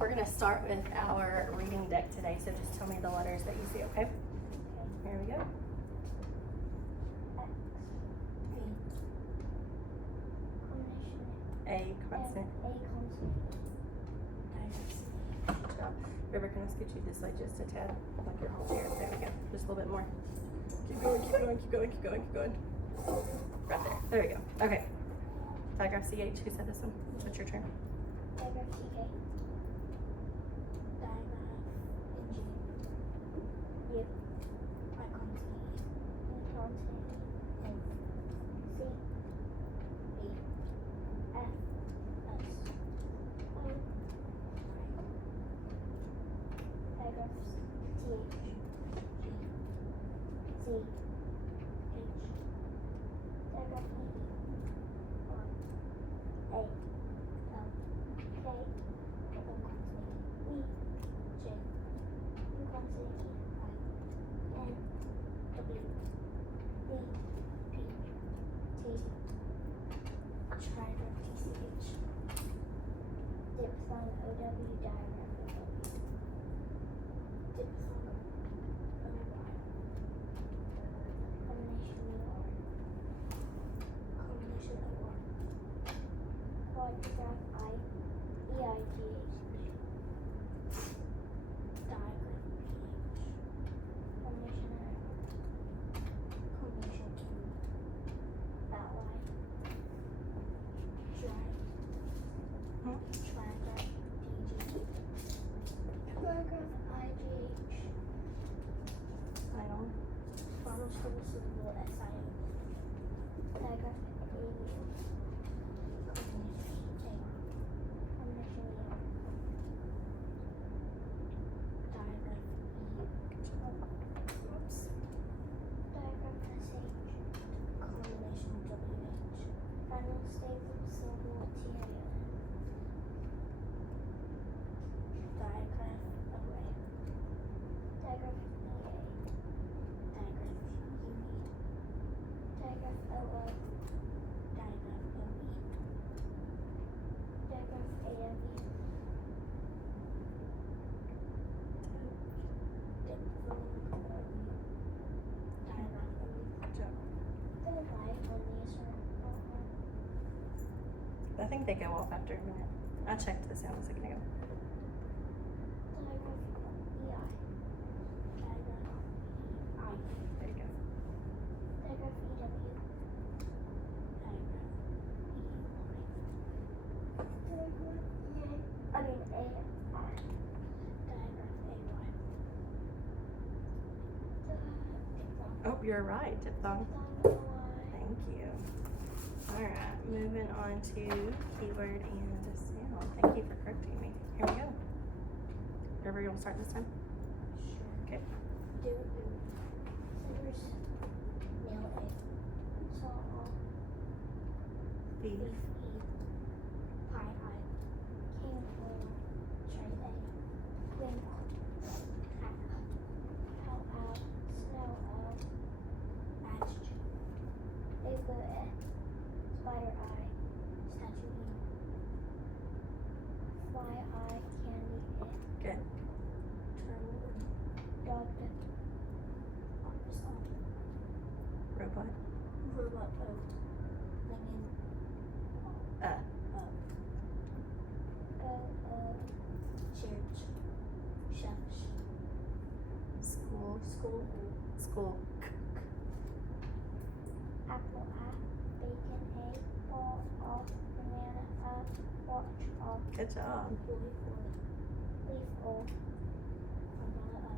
We're gonna start with our reading deck today, so just tell me the letters that you see, okay? Here we go. A consonant. Good job. River, can I scoot you this way just a tad? Like your whole hair. There we go. Just a little bit more. Keep going, keep going, keep going, keep going, keep going. Right there. There we go. Okay. Diagraph CH. Who said this one? What's your turn? Diagraph CK. Diagraph NG. U. Icon T. Icon T. N. C. B. F. S. O. Diagraphs TH. G. Z. H. Diagraph E. R. A. L. K. E. J. Consonant E. I. N. W. V. P. T. Trigraph TCH. Diphthong OW. Diagraph OW. Diphthong OY. Combination UR. Combination OR. Quadrigraph I. EIGH. Diagraph PH. Combination IR. Combination Q. Ally. Trigraph DG. Trigraph IGH. Final. Final Scribble Syllable SIO. Diagraph AU. Combination A. Combination ER. Diagraph EU. Oops. Diagraph SH. Combination WH. Final Stable Syllable TIO. Diagraph array. Diagraph EA. Diagraph UE. Diagraph OO. Diagraph OE. Diagraph AME. Diphthong OE. Diagraph OE. Good job. The light on these are I think they go off after a minute. I checked this out a second ago. Diagraph EI. Diagraph EI. There you go. Diagraph EW. Diagraph EY. Diagraph AI. Diagraph AY. Diphthong. Oh, you're right, diphthong. Diphthong OI. Thank you. Alright, moving on to keyword and sound. Thank you for correcting me. Here we go. River, you want to start this time? Sure. Okay. Do. Scissors. Nail A. Saw all. Thief. Beef E. Pie I. King oil. Tray A. Wing hack. How out. Snow L. Match. Igloo E. Spider eye. Statue E. Fly eye. Candy E. Good. Turtle E. Dog D. Octopus O. Robot. Robot O. Minion O. Church. Church. School. School. School. Apple A. Bacon A. Ball off. Banana A. Watch off. Good job. Boy O. Leaf O. Umbrella O.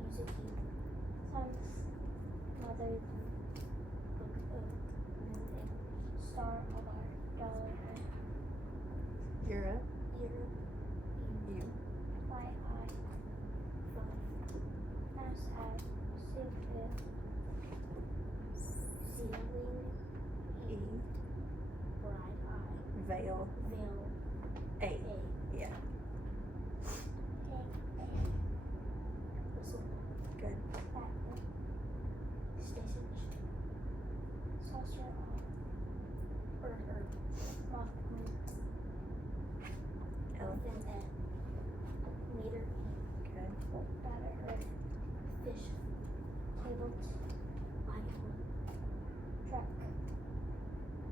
Music E. Thumbs. Mother Book O. Moon A. Star R. Dollar A. Europe. Ear. You. Fly eye. Phone. Mouse eye. Soup food. Ceiling. E. Bride eye. Veil. Veil. A. A. Yeah. Egg A. Whistle. Good. Backwood. Station. Saucer off. Moth moon. Dolphin and meter. Okay. Batter earth. Fish. Table. Icon. Truck.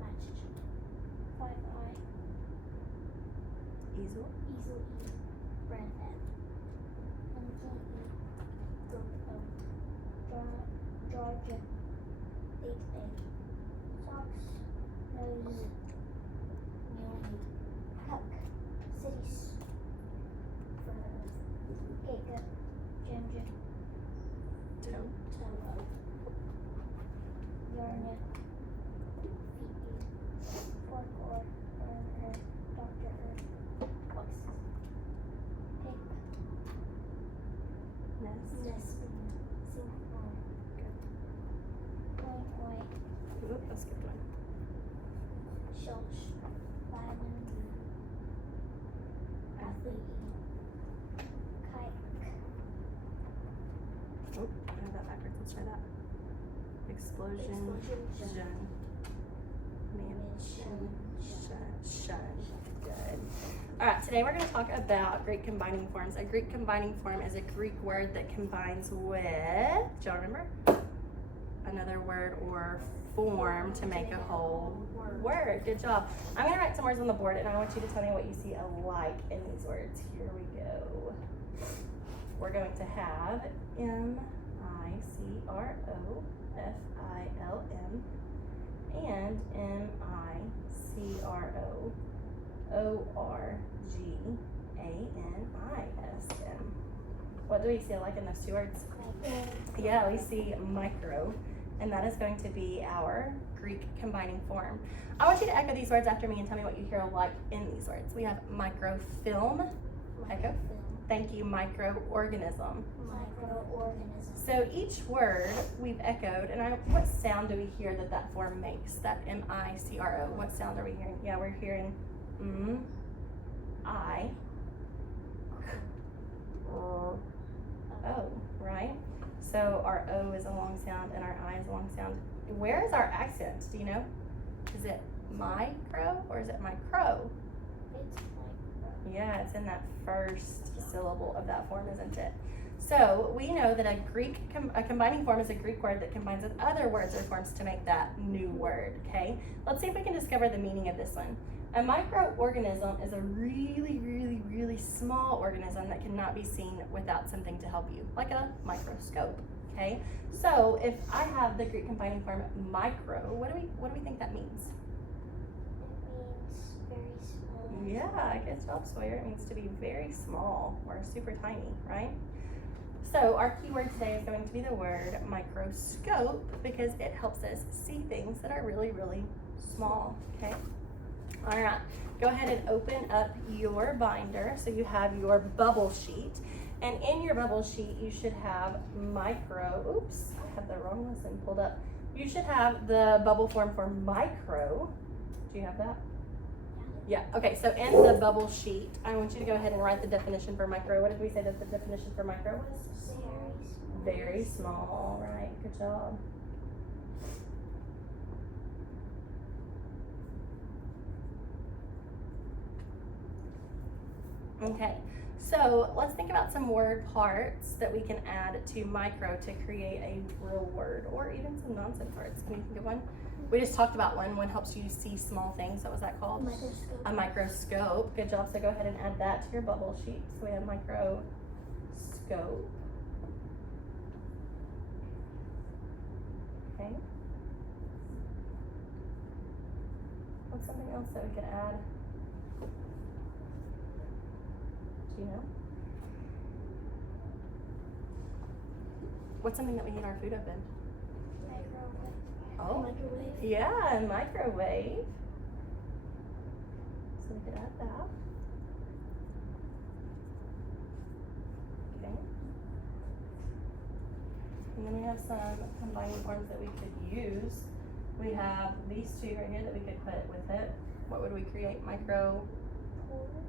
Match. 5i. Easel. Easel E. Brand N. MTE. Group O. Georgia. 8A. Socks. Nose. Muley. Cuck. Cities. Giga. Ginger. Toe. Toho. Yarna. Phoebe. Fork or Burner. Dr. Earth. Wax. Pig. Nest. Nest. Singapore. Oink oink. Oop, I skipped one. Schultz. Vitamin D. Athlete. Kite. Oh, I have that backwards. Let's try that. Explosion. Explosion. Mansion. Shun. Good. All right, today we're going to talk about Greek combining forms. A Greek combining form is a Greek word that combines with, do y'all remember? Another word or form to make a whole word. Good job. I'm going to write some words on the board and I want you to tell me what you see alike in these words. Here we go. We're going to have M-I-C-R-O-F-I-L-M and M-I-C-R-O-O-R-G-A-N-I-S-M. What do we see alike in those two words? Yeah, we see micro, and that is going to be our Greek combining form. I want you to echo these words after me and tell me what you hear alike in these words. We have microfilm. Echo. Thank you. Microorganism. Microorganism. So each word we've echoed, and what sound do we hear that form makes? That M-I-C-R-O. What sound are we hearing? Yeah, we're hearing I, O, right? So our O is a long sound and our I is a long sound. Where is our accent? Do you know? Is it micro or is it micro? It's micro. Yeah, it's in that first syllable of that form, isn't it? So we know that a combining form is a Greek word that combines with other words or forms to make that new word, okay? Let's see if we can discover the meaning of this one. A microorganism is a really, really, really small organism that cannot be seen without something to help you, like a microscope, okay? So if I have the Greek combining form micro, what do we think that means? It means very small. Yeah, good job, Sawyer. It means to be very small or super tiny, right? So our key word today is going to be the word microscope because it helps us see things that are really, really small, okay? All right, go ahead and open up your binder. So you have your bubble sheet, and in your bubble sheet, you should have oops, I have the wrong lesson pulled up. You should have the bubble form for micro. Do you have that? Yeah, okay, so in the bubble sheet, I want you to go ahead and write the definition for micro. What did we say that the definition for micro was? Very small, right? Good job. Okay, so let's think about some word parts that we can add to micro to create a real word or even some nonsense words. Can you think of one? We just talked about one. One helps you see small things. What was that called? Microscope. A microscope. Good job. So go ahead and add that to your bubble sheet. So we have microscope. Okay. What's something else that we could add? Do you know? What's something that we heat our food up in? Microwave. Oh, Microwave. yeah, a microwave. So we could add that. Okay. And then we have some combining forms that we could use. We have these two right here that we could put with it. What would we create?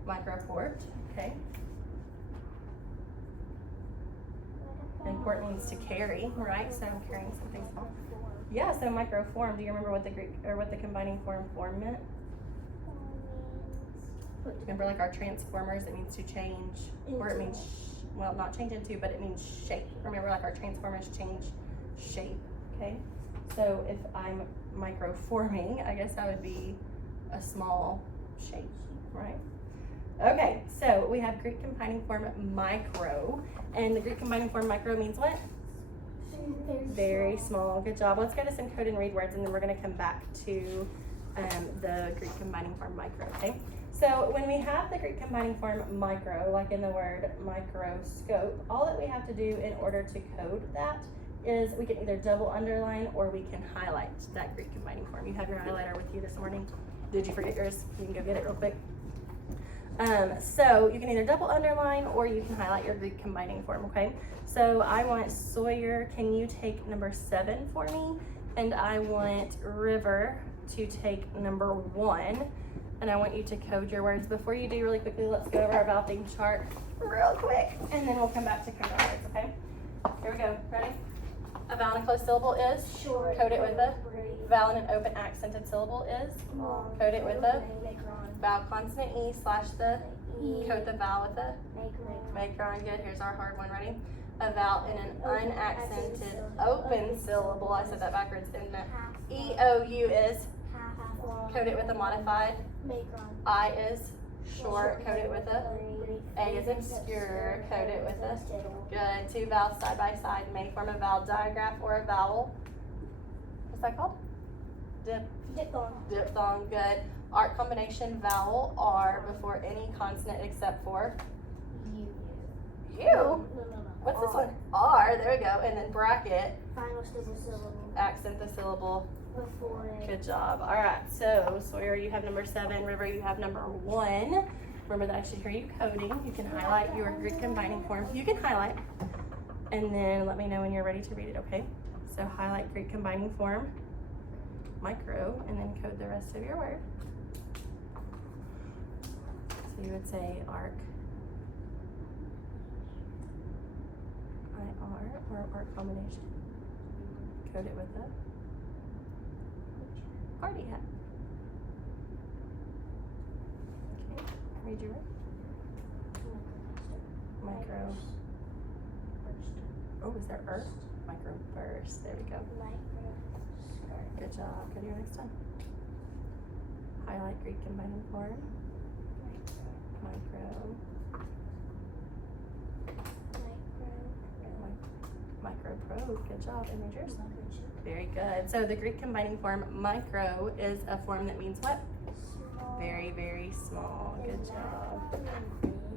Microport. Okay. And port means to carry, right? So I'm carrying something small. Yeah, so microform. Do you remember what the Greek or what the combining form meant? Remember, like our transformers, it means to change, or it means, well, not change into, but it means shape. Remember, like our transformers change shape, okay? So if I'm microforming, I guess that would be a small shape, right? Okay, so we have Greek combining form micro, and the Greek combining form micro means what? Very small. Good job. Let's go to some code and read words, and then we're going to come back to the Greek combining form micro, okay? So when we have the Greek combining form micro, like in the word microscope, all that we have to do in order to code that is we can either double underline or we can highlight that Greek combining form. You have your highlighter with you this morning. Did you forget yours? You can go get it real quick. So you can either double underline or you can highlight your Greek combining form, okay? So I want Sawyer, can you take number 7 for me? And I want River to take number 1. And I want you to code your words. Before you do, really quickly, let's go over our vowel theme chart real quick, and then we'll come back to code our words, okay? Here we go. Ready? A vowel in a closed syllable is? Short. Code it with a. Vowel in an open accented syllable is? Long. Code it with a. Macron. Vowel consonant E slash the. E. Code the vowel with a. Macron. Good. Here's our hard one. Ready? A vowel in an unaccented open syllable. I said that backwards. In the E-O-U is? Half long. Code it with a modified. Macron. I is short. Code it with a. A is obscure. Code it with a. Good. 2 vowels side by side may form a vowel digraph or a vowel. What's that called? Diphthong. Diphthong. Good. Art combination vowel R before any consonant except for you. No. What's this one? R. There we go. And then bracket. Final syllable. Accent the syllable Before it. Good job. All right. So Sawyer, you have number 7. River, you have number 1. Remember that I should hear you coding. You can highlight your Greek combining form. You can highlight. And then let me know when you're ready to read it, okay? So highlight Greek combining form, micro, and then code the rest of your word. So you would say arc, IR, or arc combination. Code it with a party hat. Okay, read your word. Micro. Oh, is there earth? Micro burst. There we go. Good job. Go to your next one. Highlight Greek combining form. Micro. Micro probe. Good job. And read yours. Very good. So the Greek combining form micro is a form that means what? Very, very small. Good job.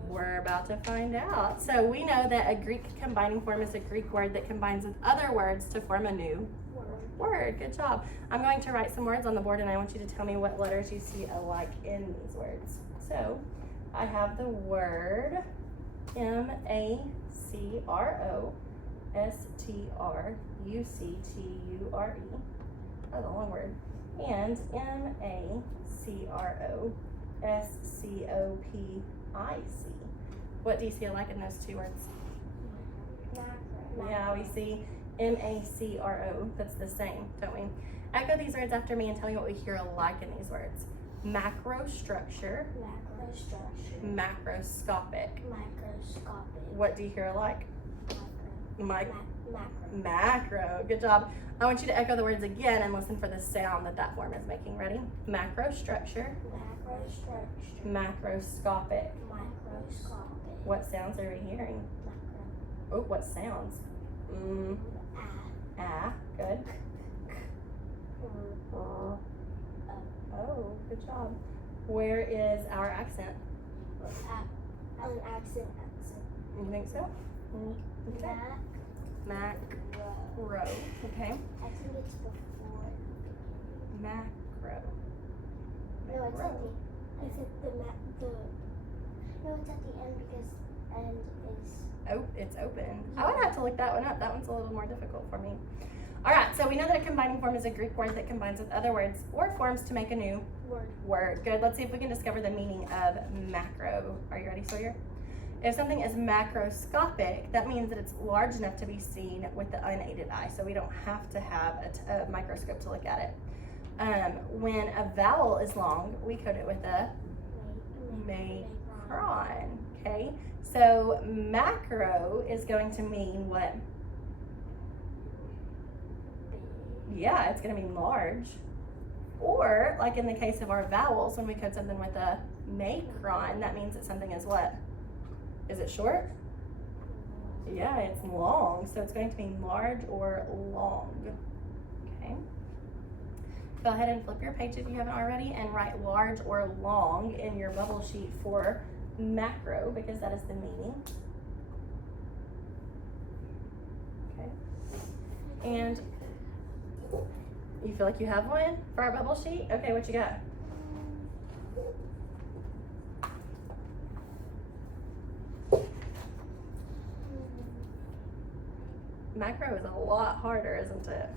We're about to find out. So we know that a Greek combining form is a Greek word that combines with other words to form a new word. Good job. I'm going to write some words on the board and I want you to tell me what letters you see alike in these words. So I have the word M-A-C-R-O S-T-R-U-C-T-U-R-E. That's a long word. And M-A-C-R-O-S-C-O-P-I-C. What do you see alike in those 2 words? Yeah, we see M-A-C-R-O. That's the same, don't we? Echo these words after me and tell me what we hear alike in these words. Macrostructure. Macroscopic. What do you hear alike? Macro. Good job. I want you to echo the words again and listen for the sound that form is making. Ready? Macrostructure. Macroscopic. What sounds are we hearing? Oh, what sounds? Ah. Good. Oh, good job. Where is our accent? Accent. You think so? Okay. Macro. Okay. I think it's before. Macro. No, it's at the. I said no, it's at the end because end is. Oh, it's open. I would have to look that one up. That one's a little more difficult for me. All right, so we know that a combining form is a Greek word that combines with other words or forms to make a new word. Good. Let's see if we can discover the meaning of macro. Are you ready, Sawyer? If something is macroscopic, that means that it's large enough to be seen with the unaided eye, so we don't have to have a microscope to look at it. When a vowel is long, we code it with a macron. Okay, so macro is going to mean what? Yeah, it's going to mean large. Or, like in the case of our vowels, when we code something with a macron, that means that something is what? Is it short? Yeah, it's long. So it's going to mean large or long. Okay. Go ahead and flip your page if you haven't already and write large or long in your bubble sheet for macro, because that is the meaning. Okay. And you feel like you have one for our bubble sheet? Okay, what you got? Macro is a lot harder, isn't it?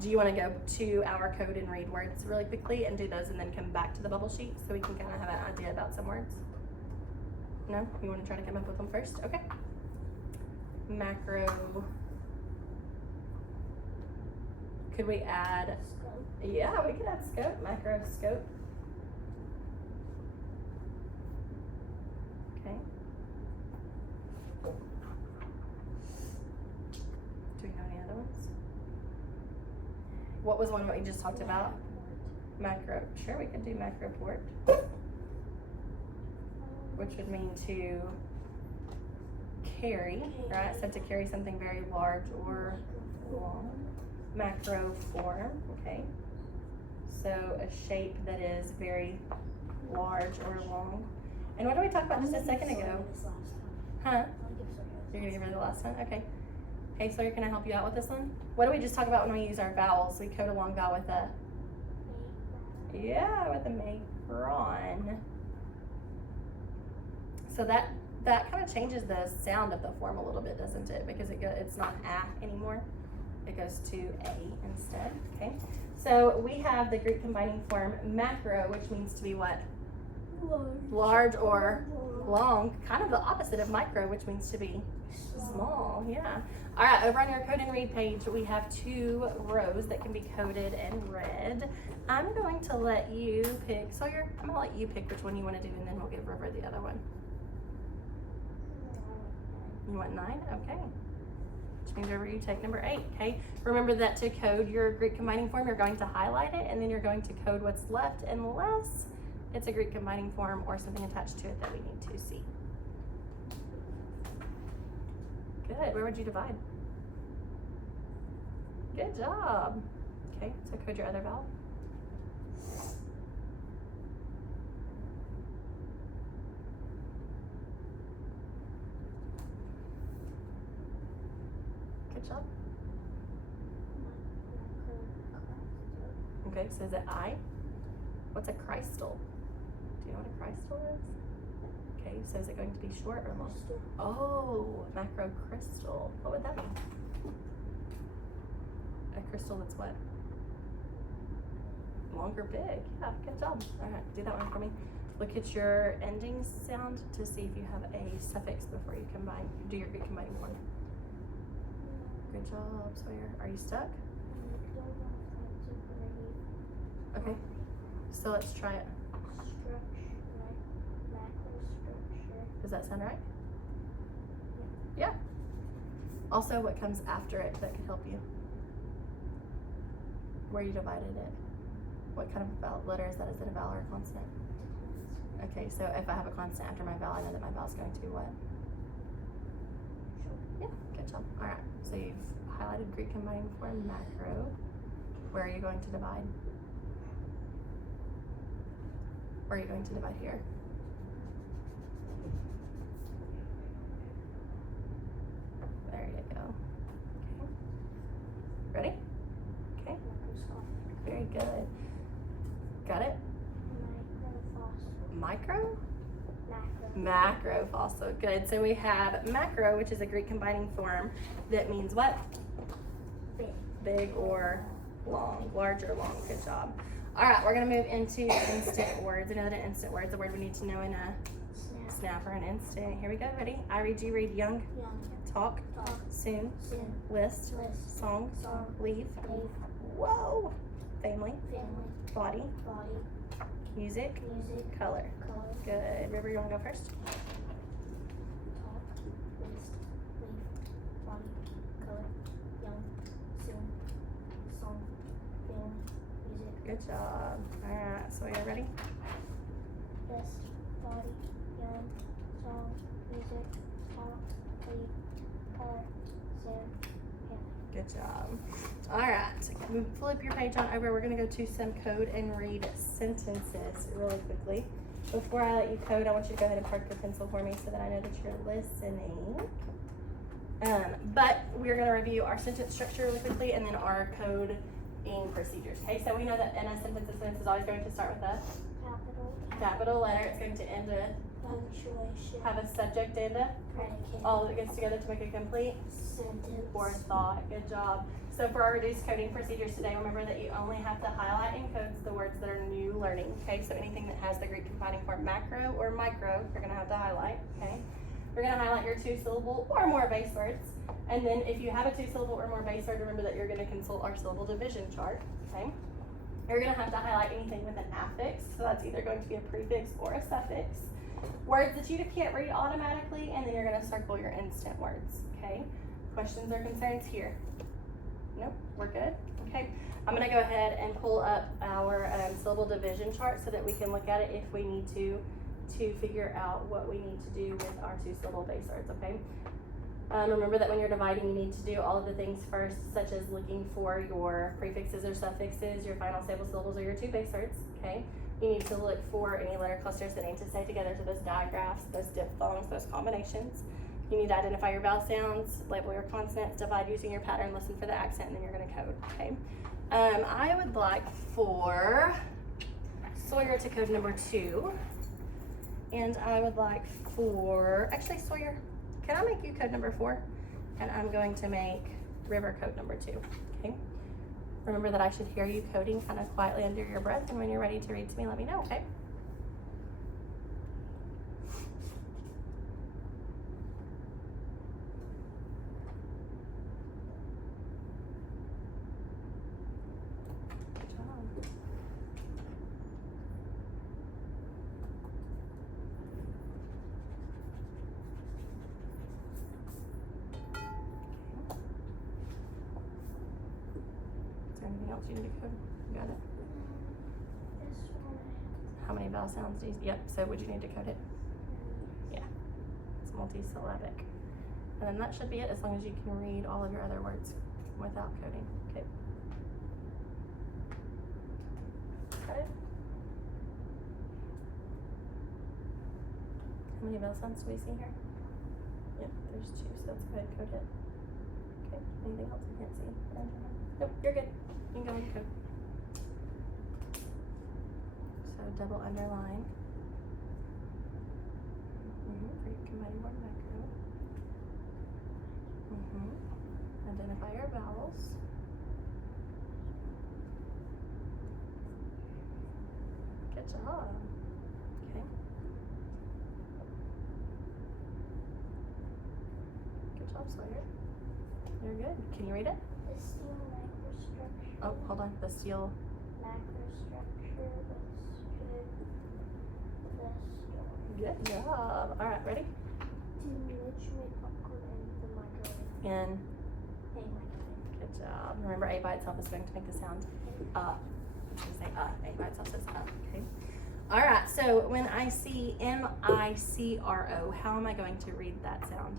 Do you want to go to our code and read words really quickly and do those and then come back to the bubble sheet so we can kind of have an idea about some words? No? You want to try to come up with them first? Okay. Macro. Could we add? Yeah, we could add scope, macroscope. Okay. Do we know any other ones? What was one that we just talked about? Macro. Sure, we could do macroport, which would mean to carry, right? So to carry something very large or long. Macroform, okay. So a shape that is very large or long. And what did we talk about just a second ago? Huh? You're gonna give her the last one? Okay. Hey, Sawyer, can I help you out with this one? What do we just talk about when we use our vowels? We code a long vowel with a, yeah, with a macron. So that kind of changes the sound of the form a little bit, doesn't it? Because it's not a anymore. It goes to a instead, okay? So we have the Greek combining form macro, which means to be what? Large or long, kind of the opposite of micro, which means to be small, yeah. All right, over on your code and read page, we have 2 rows that can be coded and read. I'm going to let you pick, Sawyer, I'm gonna let you pick which one you wanna do and then we'll give River the other one. You want 9? Okay. Which means River, you take number 8, okay? Remember that to code your Greek combining form, you're going to highlight it and then you're going to code what's left unless it's a Greek combining form or something attached to it that we need to see. Good, where would you divide? Good job. Okay, so code your other vowel. Good job. Okay, so is it I? What's a crystal? Do you know what a crystal is? Okay, so is it going to be short or long? Oh, macro crystal. What would that mean? A crystal that's what? Long or big? Yeah, good job. All right, do that one for me. Look at your ending sound to see if you have a suffix before you combine. Do your Greek combining form. Good job, Sawyer. Are you stuck? Okay, so let's try it. Does that sound right? Yeah. Also, what comes after it that could help you? Where you divided it. What kind of vowel letter is that? Is it a vowel or a consonant? Okay, so if I have a consonant after my vowel, I know that my vowel is going to be what? Yeah, good job. All right, so you've highlighted Greek combining form macro. Where are you going to divide? Where are you going to divide here? There you go. Okay. Ready? Okay. Very good. Got it? Micro? Macro fossil. Good. So we have macro, which is a Greek combining form that means what? Big or long. Large or long. Good job. All right, we're going to move into instant words. I know that an instant word is a word we need to know in a snap or an instant. Here we go. Ready? I read, you read. Young. Talk. Soon. List. Song. Leave. Whoa. Family. Body. music, music, color. color, Good. River, you want to go first? top, list, leaf, body, color, young, soon, song, feeling, music, Good job. All right, so you're ready? list, body, young, song, music, top, leaf, color, soon, feeling. Good job. All right, flip your page on over. We're gonna go to some code and read sentences really quickly. Before I let you code, I want you to go ahead and park your pencil for me so that I know that you're listening. But we're gonna review our sentence structure really quickly and then our coding procedures. Okay, so we know that in a sentence is always going to start with a capital letter. It's going to end with Punctuation, have a subject and a predicate, all of it gets together to make a complete sentence, or thought. Good job. So for our reduced coding procedures today, remember that you only have to highlight in codes the words that are new learning. Okay, so anything that has the Greek combining form macro or micro, you're gonna have to highlight. Okay, we're gonna highlight your 2-syllable or more base words, and then if you have a 2-syllable or more base word, remember that you're gonna consult our syllable division chart. Okay, you're gonna have to highlight anything with an affix, so that's either going to be a prefix or a suffix. Words that you can't read automatically, and then you're gonna circle your instant words. Okay, questions or concerns here? Nope, we're good. Okay, I'm gonna go ahead and pull up our syllable division chart so that we can look at it if we need to figure out what we need to do with our 2-syllable base words. Okay, remember that when you're dividing, you need to do all of the things first, such as looking for your prefixes or suffixes, your final stable syllables, or your 2 base words. Okay, you need to look for any letter clusters that need to stay together, so those digraphs, those diphthongs, those combinations. You need to identify your vowel sounds, label your consonants, divide using your pattern, listen for the accent, and then you're gonna code, okay? I would like for Sawyer to code number 2. And I would like for, actually Sawyer, can I make you code number 4? And I'm going to make River code number 2, okay? Remember that I should hear you coding kind of quietly under your breath, and when you're ready to read to me, let me know, okay? Anything else you need to code? You got it? this one, How many vowel sounds do you, yep, so would you need to code it? Yeah, it's multisyllabic. And then that should be it as long as you can read all of your other words without coding, okay? Got it? How many vowel sounds do we see here? Yep, there's 2, so let's go ahead and code it. Okay, anything else I can't see? Nope, you're good. You can go ahead and code. So double underline. Great, combining word macro. Identify your vowels. Good job. Okay. Good job, Sawyer. You're good. Can you read it? the steel microstructure. Oh, hold on. The steel. Macrostructure, Good job. All right, ready? to which made popcorn in the microwave. In. A microwave. Good job. Remember, A by itself is going to make the sound I'm going to say A by itself says okay. All right, so when I see M-I-C-R-O, how am I going to read that sound?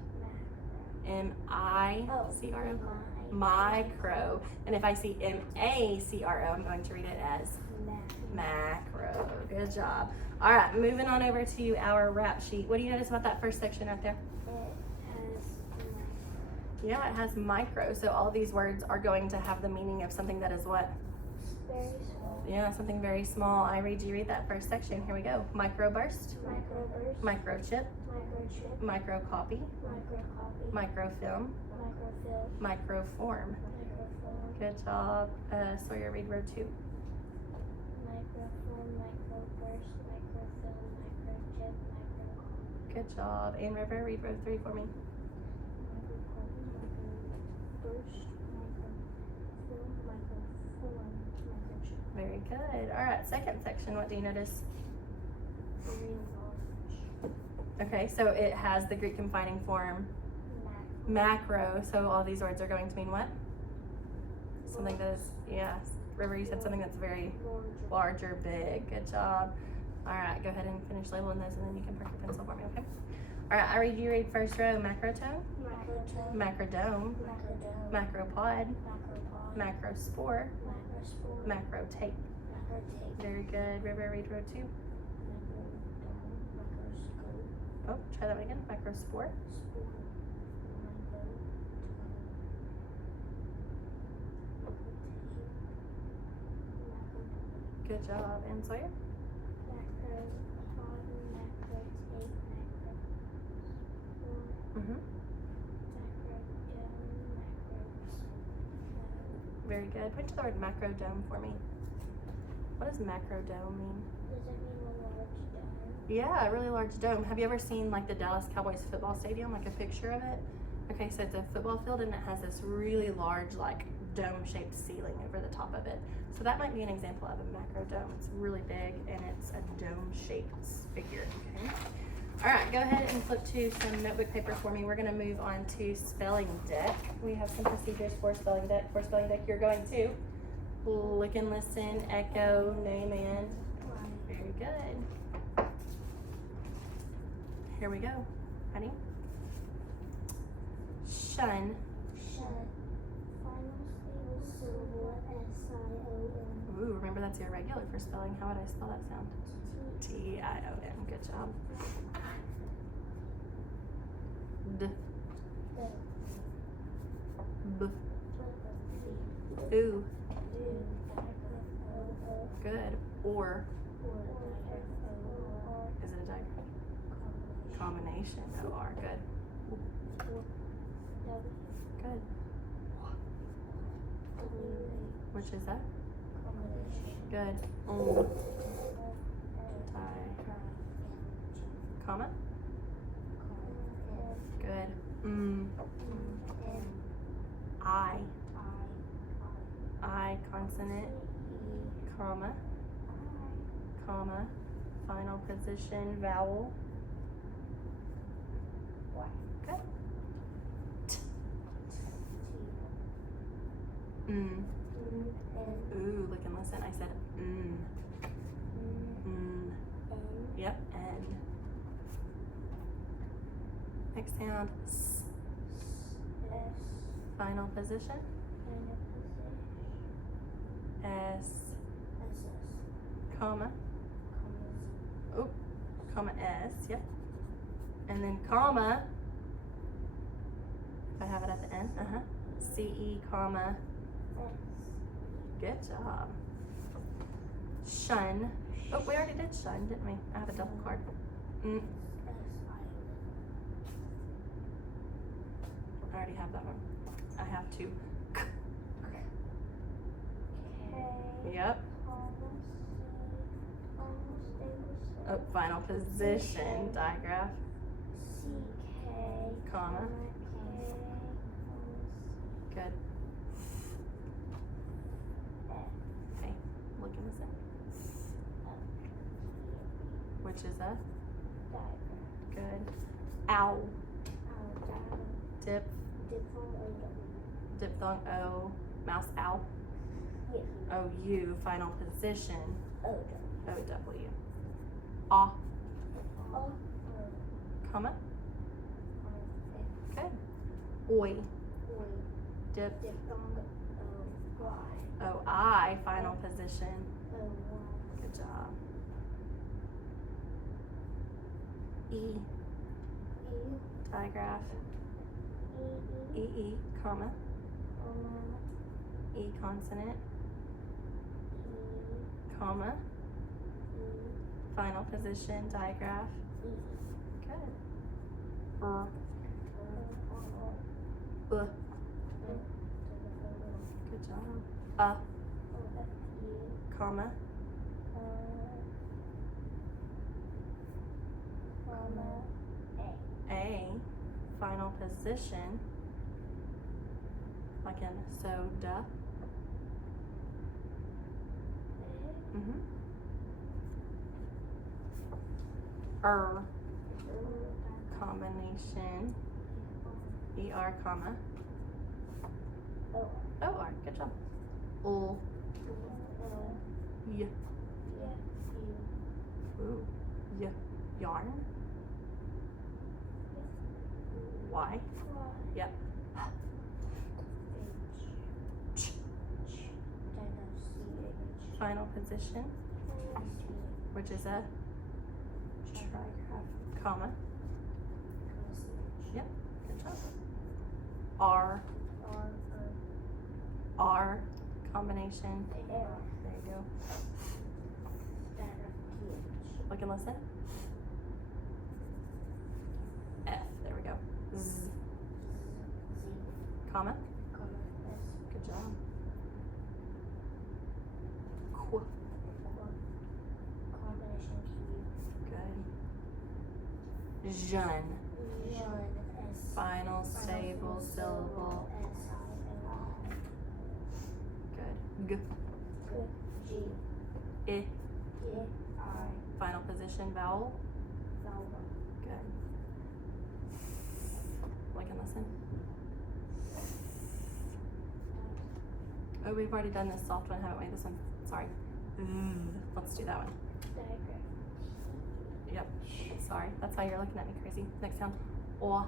M-I-C-R-O. Micro. And if I see M-A-C-R-O, I'm going to read it as macro. Good job. All right, moving on over to our rap sheet. What do you notice about that first section right there? Yeah, it has micro. So all of these words are going to have the meaning of something that is what? Very small. Yeah, something very small. I read you read that first section. Here we go. Microburst. Microburst. Microchip. Microchip. Microcopy. Microcopy. Microfilm. Microfilm. Microform. Microform. Good job. Sawyer, read word 2. Microform. Microburst. Microfilm. Microchip. Microcopy. Good job. And River, read word 3 for me. Microcopy. Microburst. Microfilm. Microform. Microchip. Very good. All right, second section, what do you notice? Okay, so it has the Greek confining form macro, so all these words are going to mean what? Something that is, yeah, River, you said something that's very large or big. Good job. All right, go ahead and finish labeling those, and then you can park your pencil for me, okay? All right, you read first row, macrotome, macrodome, macropod, macrospore, macrotape. Very good. River, read row 2. Oh, try that one again. Macrospore. Good job. And Sawyer? Very good. Point to the word macrodome for me. What does macrodome mean? Does it mean a large dome? Yeah, a really large dome. Have you ever seen like the Dallas Cowboys football stadium, like a picture of it? Okay, so it's a football field and it has this really large like dome-shaped ceiling over the top of it. So that might be an example of a macrodome. It's really big and it's a dome-shaped figure, okay? All right, go ahead and flip to some notebook paper for me. We're gonna move on to spelling deck. We have some procedures for spelling deck. For spelling deck, you're going to look and listen, echo, name and. Very good. Here we go. Ready? Shun. Shut. Final stable syllable S-I-O-N. Ooh, remember that's irregular for spelling. How would I spell that sound? T-I-O-N. Good job. D. B. Ooh. Good. Or. Is it a diagram? Combination. O-R. Good. Good. Which is that? Good. Comma? Good. I consonant, comma, comma, final position, vowel. Good. T. Ooh, look and listen. I said Yep, N. Next sound, S. Final position. S. Comma. Oh, comma S, yep. And then comma, if I have it at the end, C-E, comma. Good job. Shun. Oh, we already did shun, didn't we? I have a double card. I already have that one. I have two. Yep. Oh, final position, digraph. C-K, Comma. Good. Okay, look and listen. Which is a? Good. Owl. Dip. Diphthong O. Mouse owl. O-U. Final position. O-W. Ah. Comma. Good. Oi. Dip. O-I. Final position. Good job. E. Digraph. E-E. Comma. E consonant. Comma. Final position, digraph. Good. Good job. Comma. A. Final position. Like in soda. Mm-hmm. Combination. ER, comma. OR. Good job. L. Y. Ooh. Y. Yarn. Y. Yep. Ch. Final position, which is a trigraph, comma. Yep. Good job. R. R. Combination. There you go. Look and listen. F. There we go. Z. Comma. Good job. Qu. Good. Jun. Final stable syllable. Good. G. I. Final position vowel. Good. Look and listen. Oh, we've already done this soft one, haven't we? This one, sorry. Let's do that one. Yep. Sorry, that's why you're looking at me crazy. Next sound. O.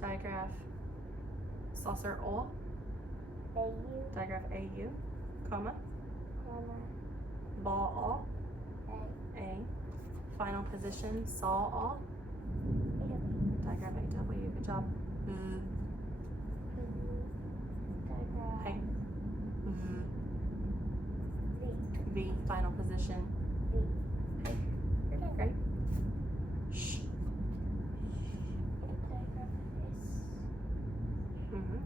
Digraph. Saucer O. Digraph AU. Comma. Ball A. A. Final position. Saw O. Digraph AW. Good job. Hey. V. Final position. Hey. You're doing great. Shh.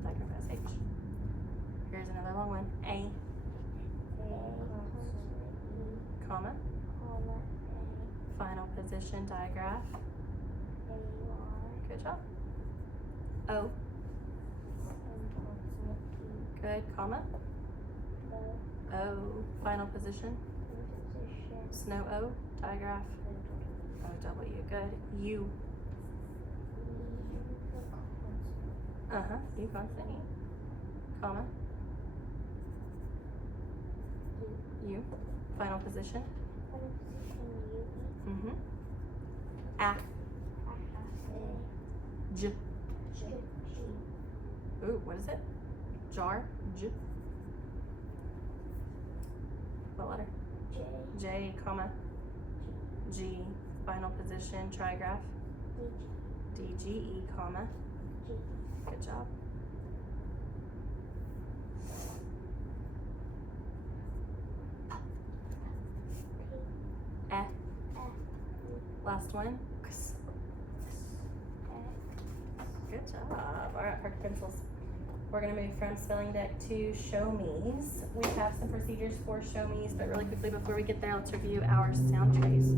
Digraph SH. Here's another long one. A. Comma. Final position digraph. Good job. O. Good. Comma. O. Final position. Snow O. Digraph. OW. Good. U. U consonant E. Comma. U. Final position. A. J. Ooh, what is it? Jar. J. What letter? J, comma. G. Final position. Trigraph. DGE, comma. Good job. F. Last one. Good job. All right, park pencils. We're gonna move from spelling deck to show me's. We have some procedures for show me's, but really quickly before we get there, let's review our sound trays.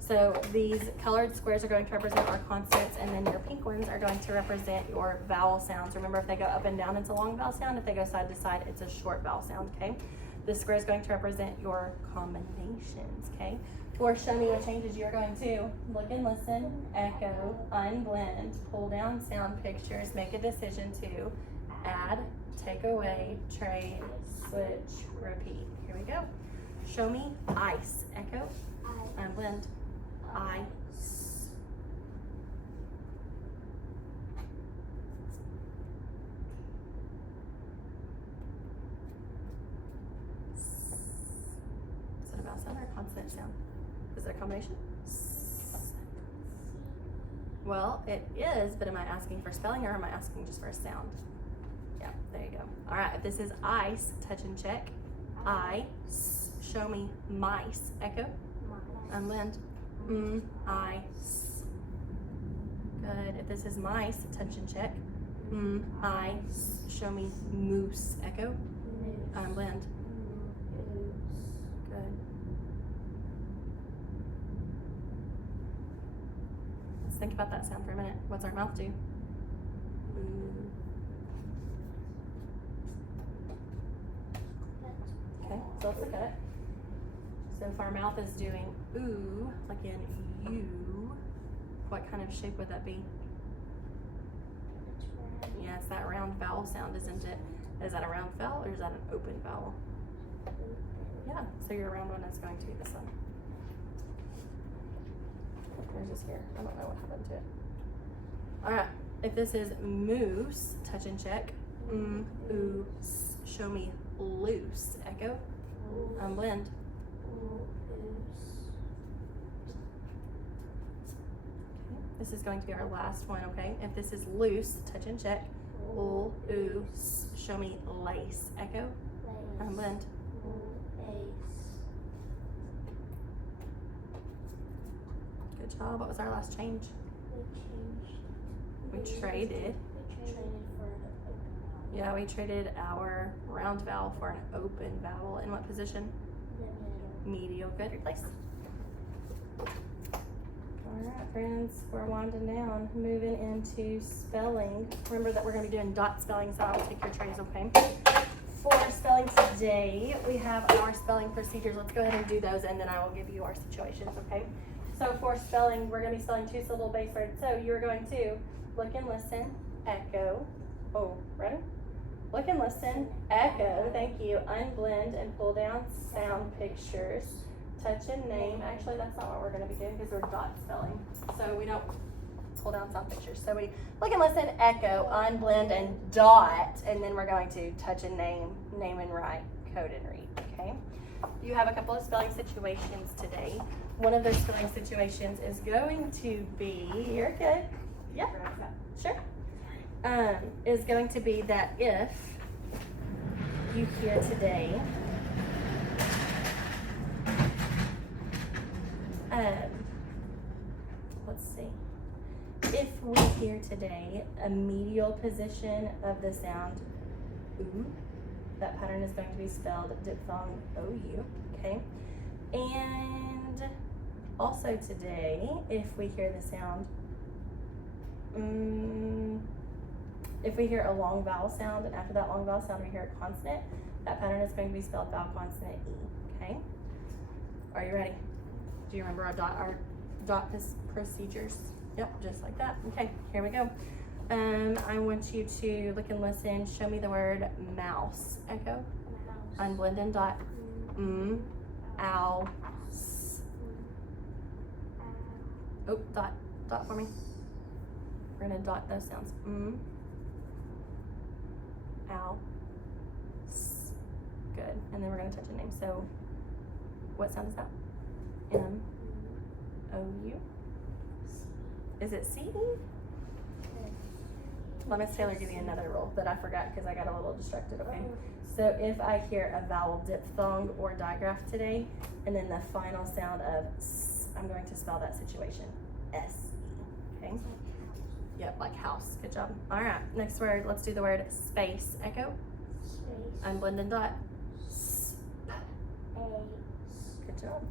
So these colored squares are going to represent our consonants, and then your pink ones are going to represent your vowel sounds. Remember, if they go up and down, it's a long vowel sound. If they go side to side, it's a short vowel sound, okay? This square is going to represent your combinations, okay? For show me what changes, you're going to look and listen, echo, unblend, pull down sound pictures, make a decision to add, take away, trade, switch, repeat. Here we go. Show me ice, echo, unblend, ice. Is that a vowel sound or a consonant sound? Is it a combination? Well, it is, but am I asking for spelling or am I asking just for a sound? Yeah, there you go. All right, if this is ice, touch and check. Ice. Show me mice. Echo. Unblend. Ice. Good. If this is mice, touch and check. Ice. Show me moose. Echo. Unblend. Good. Let's think about that sound for a minute. What's our mouth do? So let's look at it. So if our mouth is doing ooh, like in you, what kind of shape would that be? Yeah, it's that round vowel sound, isn't it? Is that a round vowel or is that an open vowel? Yeah, so your round one is going to be this one. There's this here. I don't know what happened to it. All right, if this is moose, touch and check. Ooh, show me loose. Echo. Blend. This is going to be our last one, okay? If this is loose, touch and check. Ooh, show me lace. Echo. Blend. Good job. What was our last change? We traded. Yeah, we traded our round vowel for an open vowel. In what position? Medial. Good. Replace. Alright friends, we're winding down, moving into spelling. Remember that we're going to be doing dot spelling, so I'll take your trays, okay? For spelling today, we have our spelling procedures. Let's go ahead and do those, and then I will give you our situations, okay? So for spelling, we're going to be spelling 2-syllable base words. So you're going to look and listen, echo. Oh, ready? Look and listen, echo, thank you. Unblend and pull down sound pictures. Touch and name. Actually, that's not what we're going to be doing because we're dot spelling. So we don't pull down sound pictures. So we look and listen, echo, unblend, and dot. And then we're going to touch and name and write, code and read. Okay? You have a couple of spelling situations today. One of those spelling situations is going to be, you're good. Yeah, sure. Is going to be that if you hear today, let's see. If we hear today a medial position of the sound ooh, that pattern is going to be spelled diphthong OU, okay? And also today, if we hear the sound, if we hear a long vowel sound and after that long vowel sound we hear a consonant, that pattern is going to be spelled vowel consonant E, okay? Are you ready? Do you remember our dot procedures? Yep, just like that. Okay, here we go. I want you to look and listen. Show me the word mouse. Echo. Unblend and dot. Ow. Oh, dot for me. We're gonna dot those sounds. Ow. Good. And then we're gonna touch a name. So, what sound is that? M-O-U. Is it C-E? Let Miss Taylor give you another rule that I forgot because I got a little distracted, okay? So if I hear a vowel diphthong or digraph today, and then the final sound of S, I'm going to spell that situation. S-E, okay? Yep, like house. Good job. All right, next word. Let's do the word space. Echo. Space. Unblend and dot. Good job.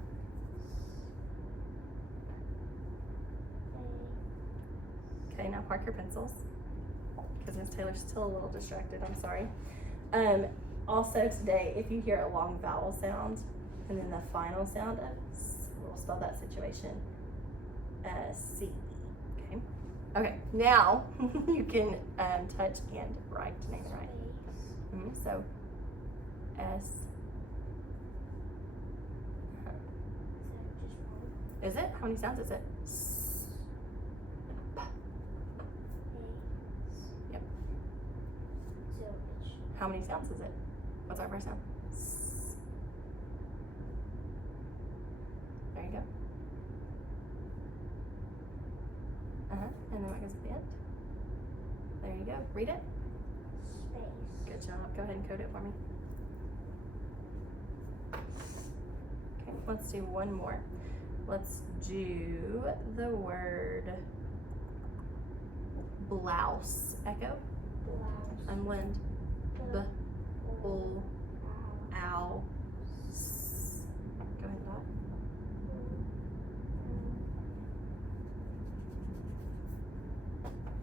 Okay, now park your pencils because Miss Taylor's still a little distracted. I'm sorry. Also today, if you hear a long vowel sound and then the final sound of S, we'll spell that situation C. Okay. Okay. Now you can touch and write. Name and write. So S. Is it? How many sounds is it? S. Yep. How many sounds is it? What's our first sound? S. There you go. And then what goes at the end? There you go. Read it. Space. Good job. Go ahead and code it for me. Okay, let's do one more. Let's do the word blouse. Echo. Blouse. Unblend. B. Bull. Ow. S. Go ahead, Dot.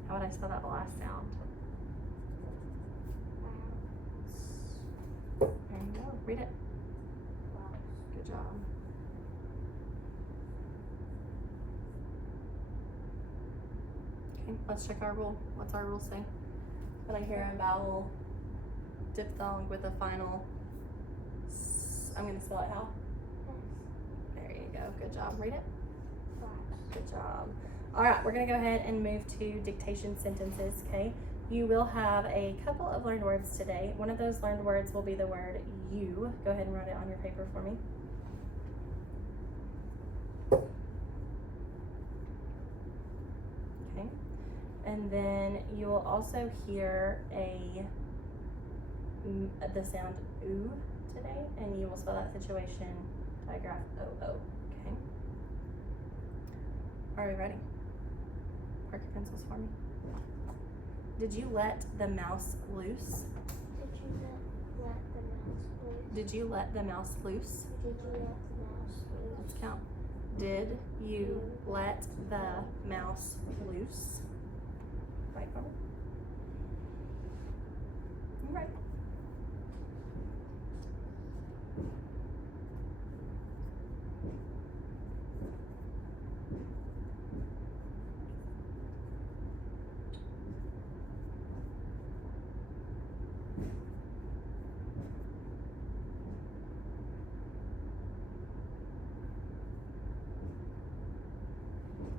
How would I spell that last sound? There you go. Read it. Good job. Okay, let's check our rule. What's our rule say? When I hear a vowel diphthong with a final I'm going to spell it how? There you go. Good job. Read it. Good job. All right, we're going to go ahead and move to dictation sentences, okay? You will have a couple of learned words today. One of those learned words will be the word you. Go ahead and write it on your paper for me. Okay. And then you will also hear the sound oo today, and you will spell that situation digraph O-O, okay? Are we ready? Park your pencils for me. Did you let the mouse loose? Did you let the mouse loose? Did you let the mouse loose? Let's count. Did you let the mouse loose? Right, for me. Right.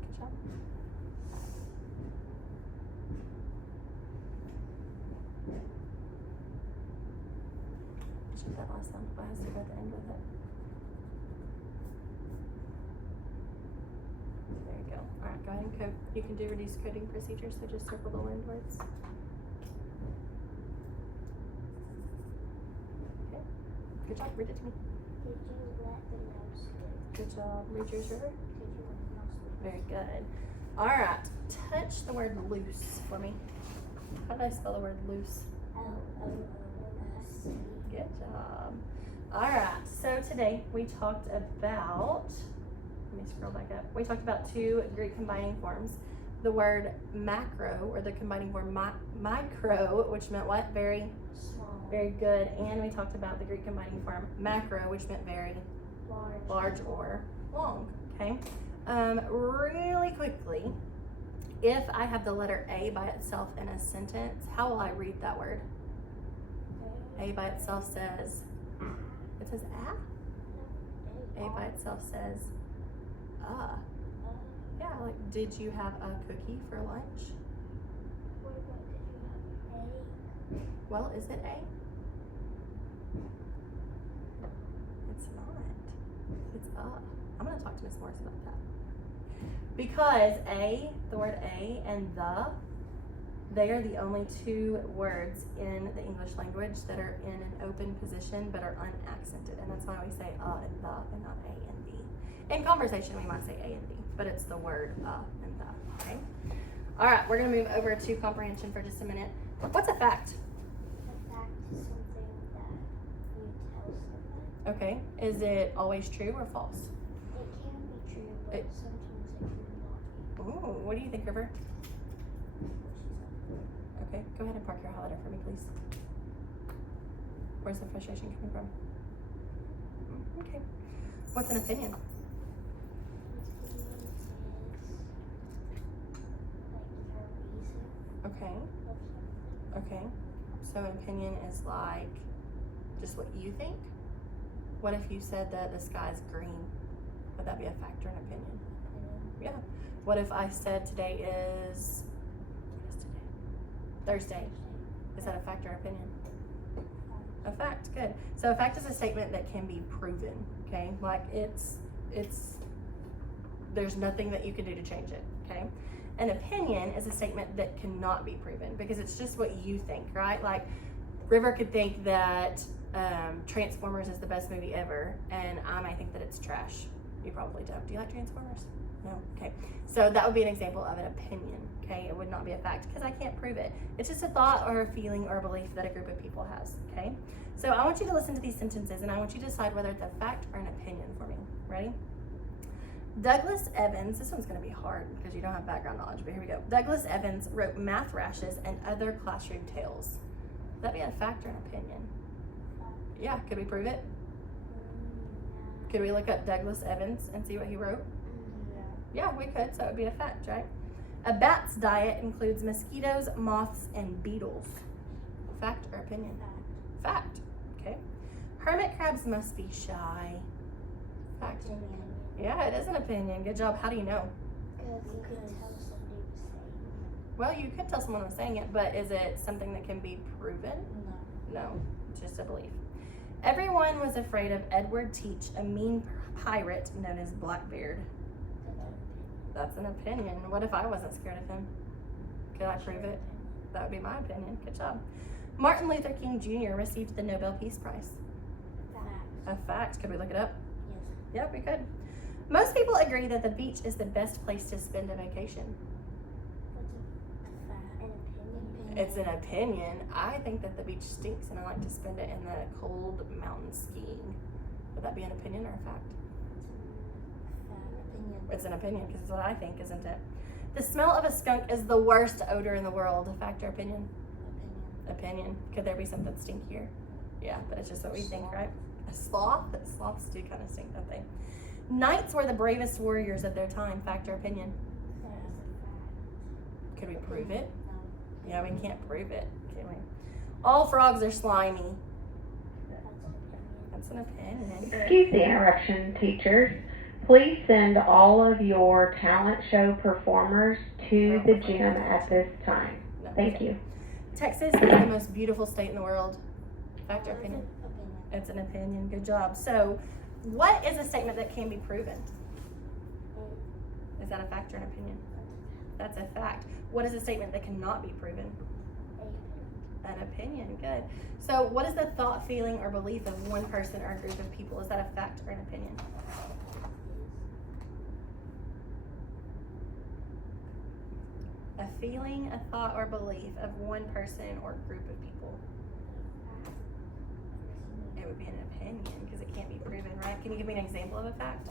Good job. Check that last sound. What has to go at the end with it? There you go. All right, go ahead and code. You can do reduced coding procedures, so just circle the learned words. Okay. Good job. Read it to me. Did you let the mouse loose? Good job. Read yours, River. Did you let the mouse loose? Very good. All right. Touch the word loose for me. How do I spell the word loose? L-O-O-S-E. Good job. All right. So today we talked about, let me scroll back up. We talked about two Greek combining forms. The word macro, or the combining form micro, which meant what? Very, Small. very good. And we talked about the Greek combining form macro, which meant very large or long. Okay. Really quickly, if I have the letter A by itself in a sentence, how will I read that word? A by itself says, it says ah. A by itself says yeah, like, did you have a cookie for lunch? What about did you have a? Well, is it A? It's not. It's I'm gonna talk to Miss Morris about that. Because A, the word A, and the, they are the only two words in the English language that are in an open position but are unaccented. And that's why we say and the and not A and the. In conversation, we might say A and the, but it's the word and the, okay? All right, we're gonna move over to comprehension for just a minute. What's a fact? A fact is something that you tell someone. Okay, is it always true or false? It can be true, but sometimes it can not be. Ooh, what do you think, River? Okay, go ahead and park your highlighter for me, please. Where's the frustration coming from? Okay. What's an opinion? Okay. Okay. So an opinion is like just what you think? What if you said that the sky's green? Would that be a fact or an opinion? Yeah. What if I said today is, what is today? Thursday. Is that a fact or opinion? A fact, good. So a fact is a statement that can be proven, okay? Like there's nothing that you can do to change it, okay? An opinion is a statement that cannot be proven because it's just what you think, right? Like River could think that Transformers is the best movie ever, and I might think that it's trash. You probably don't. Do you like Transformers? No? Okay. So that would be an example of an opinion, okay? It would not be a fact because I can't prove it. It's just a thought or a feeling or a belief that a group of people has, okay? So I want you to listen to these sentences and I want you to decide whether it's a fact or an opinion for me. Ready? Douglas Evans, this one's gonna be hard because you don't have background knowledge, but here we go. Douglas Evans wrote math rashes and other classroom tales. Would that be a fact or an opinion? Yeah, could we prove it? Could we look up Douglas Evans and see what he wrote? Yeah, we could, so it would be a fact, right? A bat's diet includes mosquitoes, moths, and beetles. Fact or opinion? Fact. Okay. Hermit crabs must be shy. Fact. Yeah, it is an opinion. Good job. How do you know? Because you could tell somebody was saying Well, you could tell someone was saying it, but is it something that can be proven? No, it's just a belief. Everyone was afraid of Edward Teach, a mean pirate known as Blackbeard. That's an opinion. What if I wasn't scared of him? Could I prove it? That would be my opinion. Good job. Martin Luther King Jr. received the Nobel Peace Prize. A fact. Could we look it up? Yes. Yep, we could. Most people agree that the beach is the best place to spend a vacation. What's an opinion? It's an opinion. I think that the beach stinks and I like to spend it in the cold mountain skiing. Would that be an opinion or a fact? Opinion. It's an opinion because it's what I think, isn't it? The smell of a skunk is the worst odor in the world. A fact or opinion? Opinion. Could there be something stinkier? Yeah, but it's just what we think, right? A sloth? Sloths do kind of stink, don't they? Knights were the bravest warriors of their time. Fact or opinion? Could we prove it? Yeah, we can't prove it, can we? All frogs are slimy. That's an opinion. Excuse the interruption, teachers. Please send all of your talent show performers to the gym at this time. No, Thank okay. you. Texas is the most beautiful state in the world. Fact or opinion? It's an opinion. Good job. So, what is a statement that can be proven? Is that a fact or an opinion? That's a fact. What is a statement that cannot be proven? An opinion. Good. So, what is the thought, feeling, or belief of one person or a group of people? Is that a fact or an opinion? A feeling, a thought, or belief of one person or group of people. It would be an opinion because it can't be proven, right? Can you give me an example of a fact?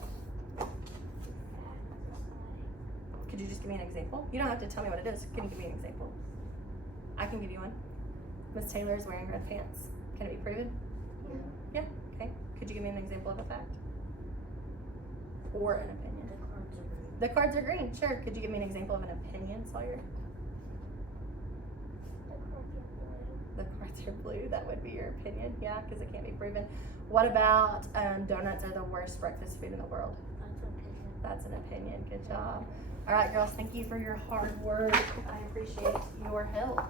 Could you just give me an example? You don't have to tell me what it is. Can you give me an example? I can give you one. Miss Taylor is wearing red pants. Can it be proven? Yeah. Okay. Could you give me an example of a fact? Or an opinion? The cards are green. Sure. Could you give me an example of an opinion, Sawyer? The cards are blue. That would be your opinion. Yeah, because it can't be proven. What about donuts are the worst breakfast food in the world? That's an opinion. Good job. All right, girls. Thank you for your hard work. I appreciate your help.